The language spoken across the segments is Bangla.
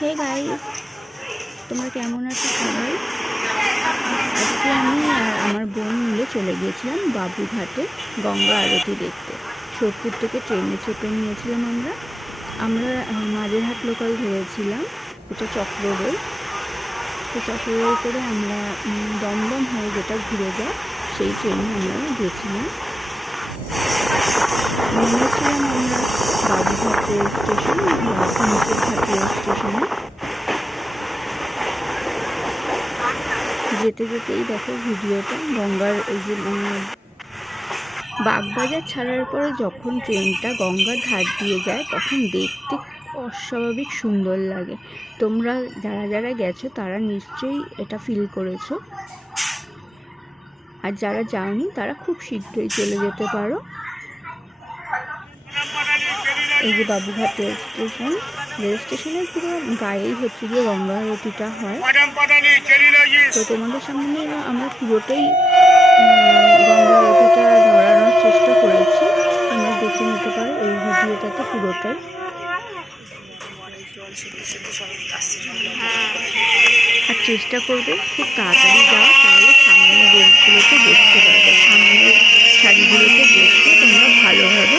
হে গাইস তোমরা কেমন আছো সবাই? আজকে আমি আর আমার বোন মিলে চলে গিয়েছিলাম বাবুঘাটে গঙ্গা আরতি দেখতে। সোদপুর থেকে ট্রেনে চেপে নিয়েছিলাম আমরা। আমরা মাঝেরহাট লোকাল ধরেছিলাম। এটা চক্ররোল তো চক্ররোল করে আমরা দমদম হয়ে যেটা ঘুরে যায় সেই ট্রেনে আমরা গেছিলাম। নেমেছিলাম আমরা বাবুঘাট স্টেশন স্টেশনে যেতে যেতেই দেখো ভিডিওটা গঙ্গার এই যে বাগবাজার ছাড়ার পরে যখন ট্রেনটা গঙ্গার ধার দিয়ে যায়, তখন দেখতে অস্বাভাবিক সুন্দর লাগে। তোমরা যারা যারা গেছো, তারা নিশ্চয়ই এটা ফিল করেছ। আর যারা যাওনি, তারা খুব শীঘ্রই চলে যেতে পারো। এই যে বাবুঘাট রেল স্টেশন রেল স্টেশনের পুরো গায়েই হচ্ছে যে গঙ্গা আরতিটা হয়। তো তোমাদের সামনে আমরা পুরোটাই গঙ্গা আরতিটা ধরানোর চেষ্টা করেছি। আমরা দেখে নিতে পারো এই ভিডিওটাতে পুরোটাই। আর চেষ্টা করবে খুব তাড়াতাড়ি যাও তাহলে সামনে রেলগুলোকে বসতে পারবে সামনের শাড়িগুলোকে দেখতে তোমরা ভালোভাবে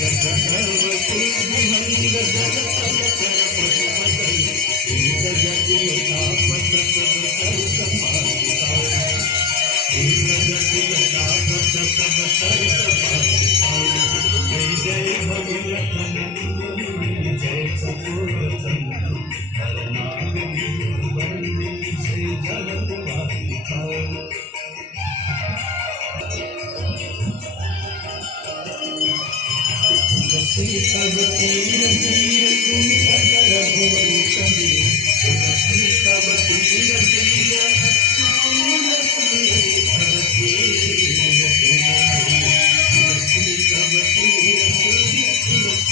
ಜಗತ್ತ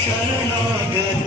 शरणागत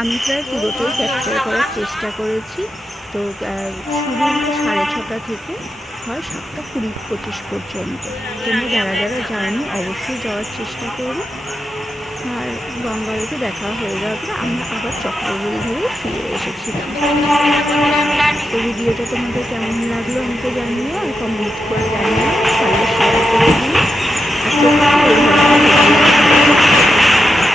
আমি প্রায় পুরোটাই ক্যাপচার করার চেষ্টা করেছি। তো শুরু সাড়ে ছটা থেকে। হয় সাতটা কুড়ি পঁচিশ পর্যন্ত। তোমরা যারা যারা যাওনি অবশ্যই যাওয়ার চেষ্টা করো আর গঙ্গারকে দেখা হয়ে পর আমরা আবার চক্রবুড়ি ধরে ফিরে এসেছিলাম। তো ভিডিওটা তোমাদের কেমন লাগল আমাকে জানিও আর কমেন্ট করে জানিও। তাহলে শেয়ার করে তোমরা